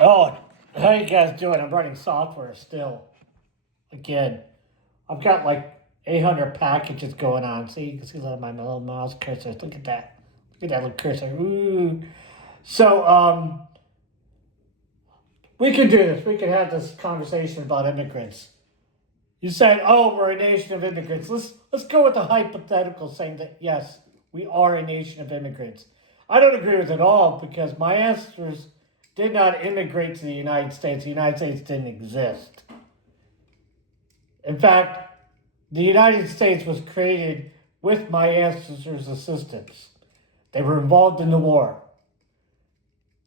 Oh, how you guys doing? I'm running software still. Again, I've got like 800 packages going on. See, you can see my little mouse cursor. Look at that. Look at that little cursor. Ooh. So, we can do this. We can have this conversation about immigrants. You said, "Oh, we're a nation of immigrants." Let's go with the hypothetical, saying that yes, we are a nation of immigrants. I don't agree with it all because my ancestors did not immigrate to the United States. The United States didn't exist. In fact, the United States was created with my ancestors' assistance. They were involved in the war.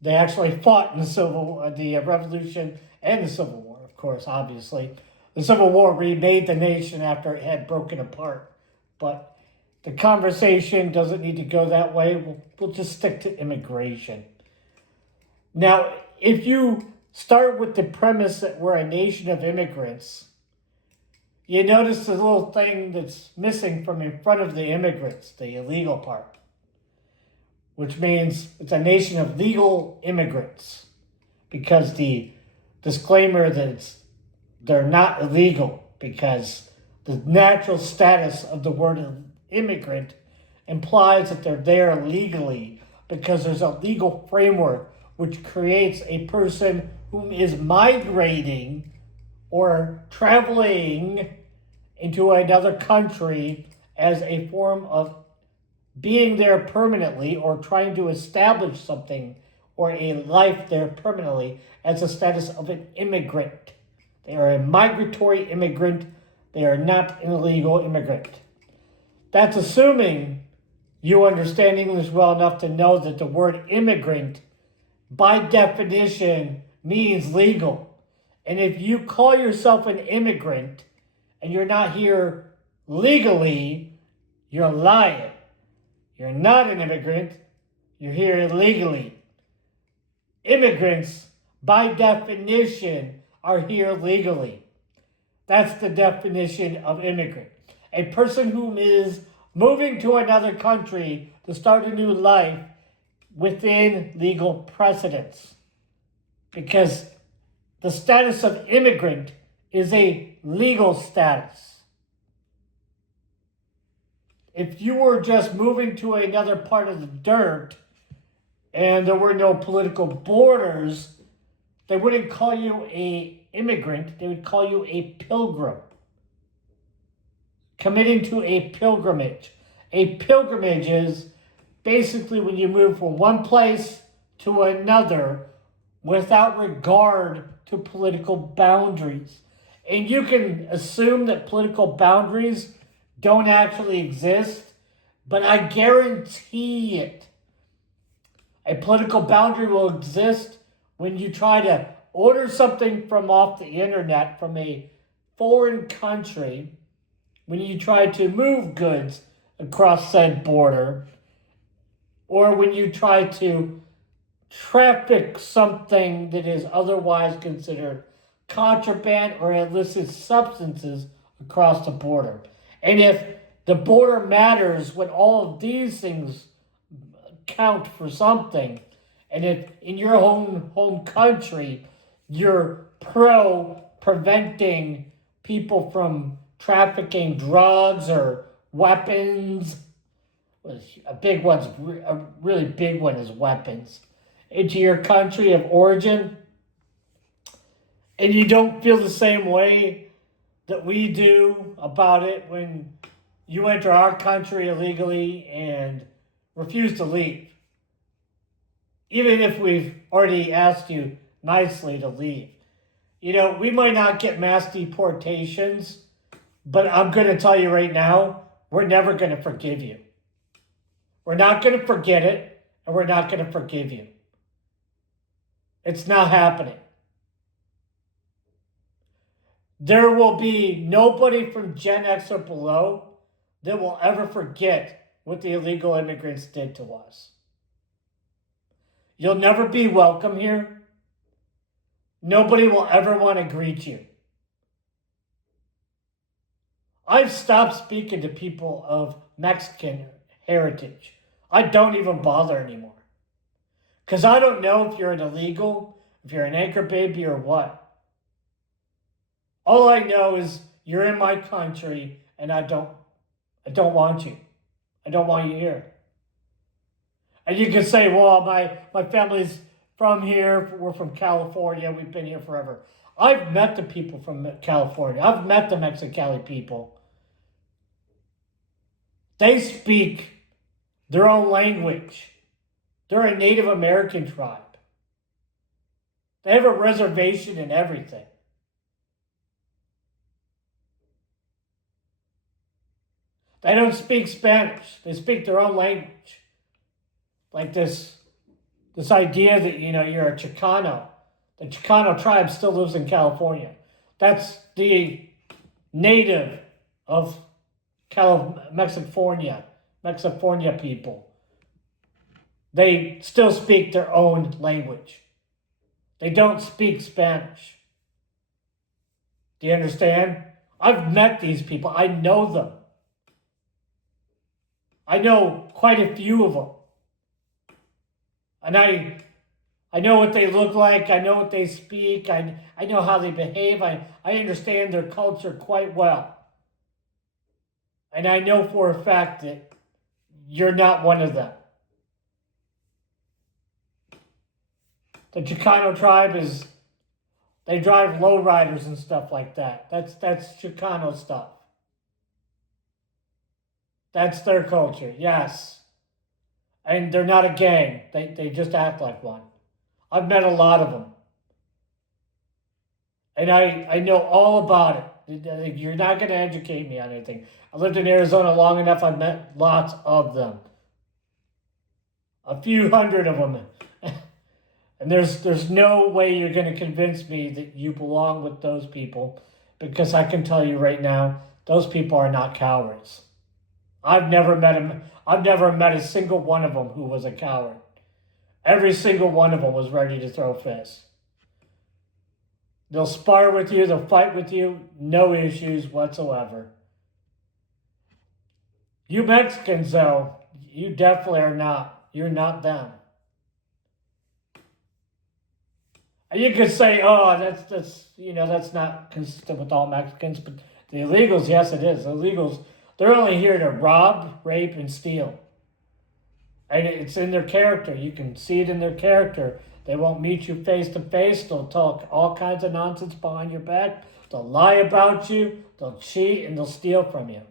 They actually fought in the Revolution and the Civil War, of course, obviously. The Civil War remade the nation after it had broken apart. But the conversation doesn't need to go that way. We'll just stick to immigration. Now, if you start with the premise that we're a nation of immigrants, you notice the little thing that's missing from in front of the immigrants, the illegal part, which means it's a nation of legal immigrants because the disclaimer that they're not illegal because the natural status of the word immigrant implies that they're there legally because there's a legal framework which creates a person whom is migrating or traveling into another country as a form of being there permanently or trying to establish something or a life there permanently as a status of an immigrant. They are a migratory immigrant. They are not an illegal immigrant. That's assuming you understand English well enough to know that the word immigrant, by definition, means legal. And if you call yourself an immigrant and you're not here legally, you're lying. You're not an immigrant. You're here illegally. Immigrants, by definition, are here legally. That's the definition of immigrant. A person who is moving to another country to start a new life within legal precedents. Because the status of immigrant is a legal status. If you were just moving to another part of the dirt and there were no political borders, they wouldn't call you a immigrant, they would call you a pilgrim. Committing to a pilgrimage. A pilgrimage is basically when you move from one place to another without regard to political boundaries. And you can assume that political boundaries don't actually exist, but I guarantee it. A political boundary will exist when you try to order something from off the internet from a foreign country, when you try to move goods across said border, or when you try to traffic something that is otherwise considered contraband or illicit substances across the border. And if the border matters when all of these things count for something, and if in your home country you're pro preventing people from trafficking drugs or weapons, a really big one is weapons, into your country of origin, and you don't feel the same way that we do about it when you enter our country illegally and refuse to leave, even if we've already asked you nicely to leave. You know, we might not get mass deportations, but I'm going to tell you right now, we're never going to forgive you. We're not going to forget it, and we're not going to forgive you. It's not happening. There will be nobody from Gen X or below that will ever forget what the illegal immigrants did to us. You'll never be welcome here. Nobody will ever want to greet you. I've stopped speaking to people of Mexican heritage. I don't even bother anymore. Because I don't know if you're an illegal, if you're an anchor baby or what. All I know is you're in my country and I don't want you. I don't want you here. And you can say, well, my family's from here. We're from California. We've been here forever. I've met the people from California. I've met the Mexicali people. They speak their own language. They're a Native American tribe. They have a reservation and everything. They don't speak Spanish. They speak their own language. Like this idea that, you're a Chicano. The Chicano tribe still lives in California. That's the native of Mexifornia people. They still speak their own language. They don't speak Spanish. Do you understand? I've met these people. I know them. I know quite a few of them. And I know what they look like. I know what they speak. I know how they behave. I understand their culture quite well. And I know for a fact that you're not one of them. The Chicano tribe they drive lowriders and stuff like that. That's Chicano stuff. That's their culture, yes. And they're not a gang. They just act like one. I've met a lot of them. And I know all about it. You're not going to educate me on anything. I lived in Arizona long enough. I've met lots of them. A few hundred of them. And there's no way you're going to convince me that you belong with those people, because I can tell you right now, those people are not cowards. I've never met a single one of them who was a coward. Every single one of them was ready to throw fists. They'll spar with you, they'll fight with you, no issues whatsoever. You Mexicans, though, you definitely are not. You're not them. And you could say, oh, that's not consistent with all Mexicans, but the illegals, yes, it is. The illegals, they're only here to rob, rape, and steal. And it's in their character. You can see it in their character. They won't meet you face to face. They'll talk all kinds of nonsense behind your back. They'll lie about you. They'll cheat, and they'll steal from you.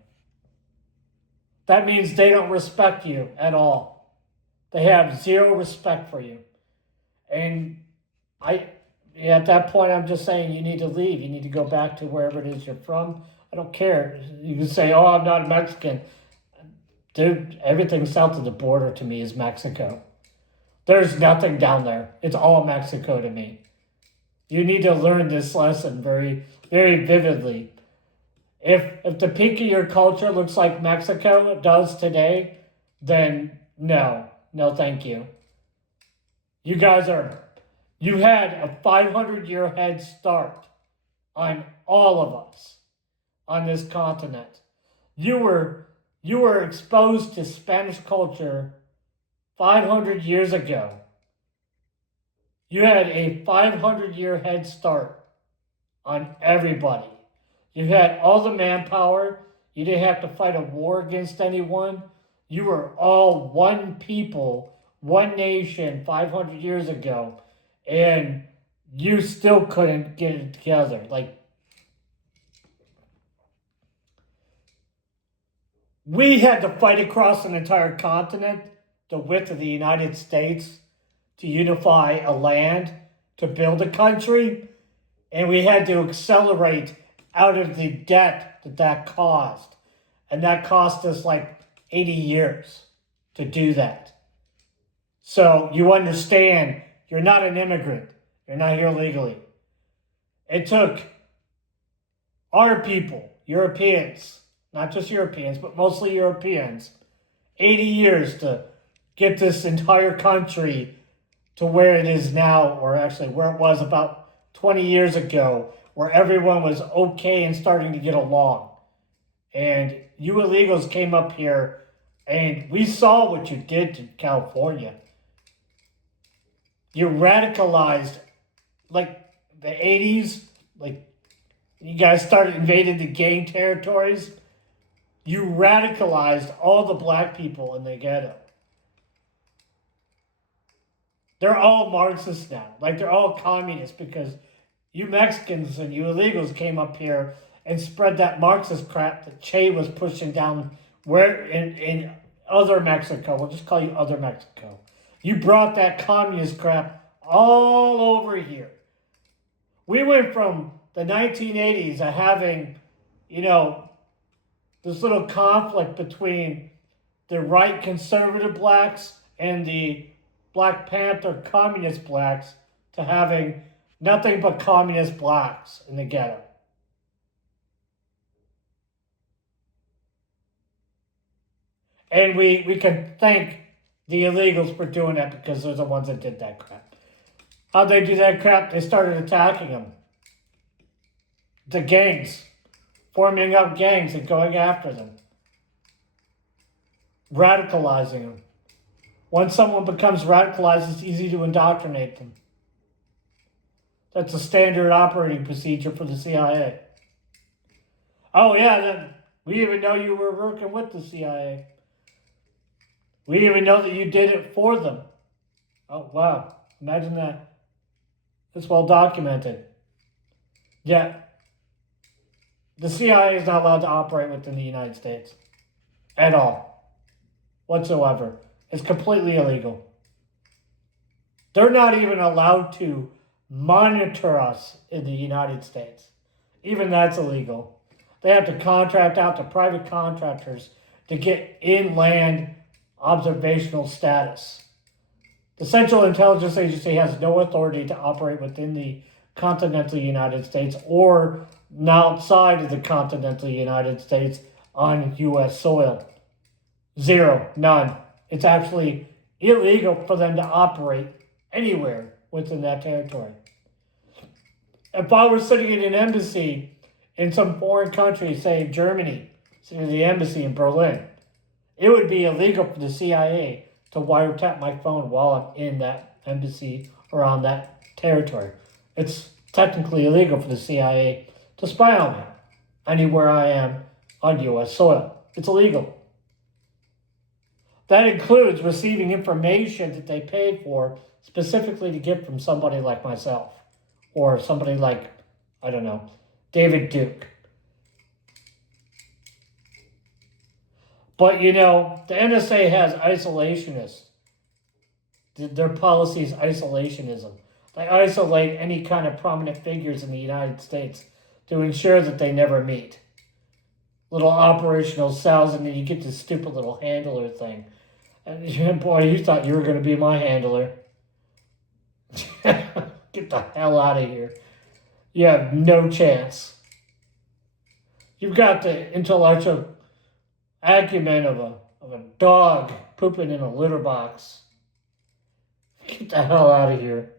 That means they don't respect you at all. They have zero respect for you. And at that point, I'm just saying you need to leave. You need to go back to wherever it is you're from. I don't care. You can say, oh, I'm not a Mexican. Dude, everything south of the border to me is Mexico. There's nothing down there. It's all Mexico to me. You need to learn this lesson very, very vividly. If the peak of your culture looks like Mexico does today, then no, thank you. You had a 500-year head start on all of us on this continent. You were exposed to Spanish culture 500 years ago. You had a 500-year head start on everybody. You had all the manpower. You didn't have to fight a war against anyone. You were all one people, one nation 500 years ago, and you still couldn't get it together. We had to fight across an entire continent, the width of the United States, to unify a land, to build a country, and we had to accelerate out of the debt that caused. And that cost us 80 years to do that. So you understand, you're not an immigrant. You're not here legally. It took our people, Europeans, not just Europeans, but mostly Europeans, 80 years to get this entire country to where it is now, or actually where it was about 20 years ago, where everyone was okay and starting to get along. And you illegals came up here, and we saw what you did to California. You radicalized like the 80s, like you guys started invading the gang territories, you radicalized all the black people in the ghetto. They're all Marxists now. Like they're all communists because you Mexicans and you illegals came up here and spread that Marxist crap that Che was pushing down where in other Mexico. We'll just call you other Mexico. You brought that communist crap all over here. We went from the 1980s of having, this little conflict between the right conservative blacks and the Black Panther communist blacks to having nothing but communist blacks in the ghetto. And we can thank the illegals for doing that because they're the ones that did that crap. How'd they do that crap? They started attacking them. The gangs. Forming up gangs and going after them. Radicalizing them. Once someone becomes radicalized, it's easy to indoctrinate them. That's a standard operating procedure for the CIA. Oh yeah, then we even know you were working with the CIA. We even know that you did it for them. Oh wow, imagine that. It's well documented. Yeah. The CIA is not allowed to operate within the United States. At all. Whatsoever. It's completely illegal. They're not even allowed to monitor us in the United States. Even that's illegal. They have to contract out to private contractors to get inland observational status. The Central Intelligence Agency has no authority to operate within the continental United States or outside of the continental United States on U.S. soil. Zero. None. It's actually illegal for them to operate anywhere within that territory. If I were sitting in an embassy in some foreign country, say Germany, sitting in the embassy in Berlin, it would be illegal for the CIA to wiretap my phone while I'm in that embassy or on that territory. It's technically illegal for the CIA to spy on me anywhere I am on U.S. soil. It's illegal. That includes receiving information that they paid for specifically to get from somebody like myself or somebody like, I don't know, David Duke. But the NSA has isolationists. Their policy is isolationism. They isolate any kind of prominent figures in the United States to ensure that they never meet. Little operational cells, and then you get this stupid little handler thing. And boy, you thought you were going to be my handler. Get the hell out of here. You have no chance. You've got the intellectual acumen of a dog pooping in a litter box. Get the hell out of here.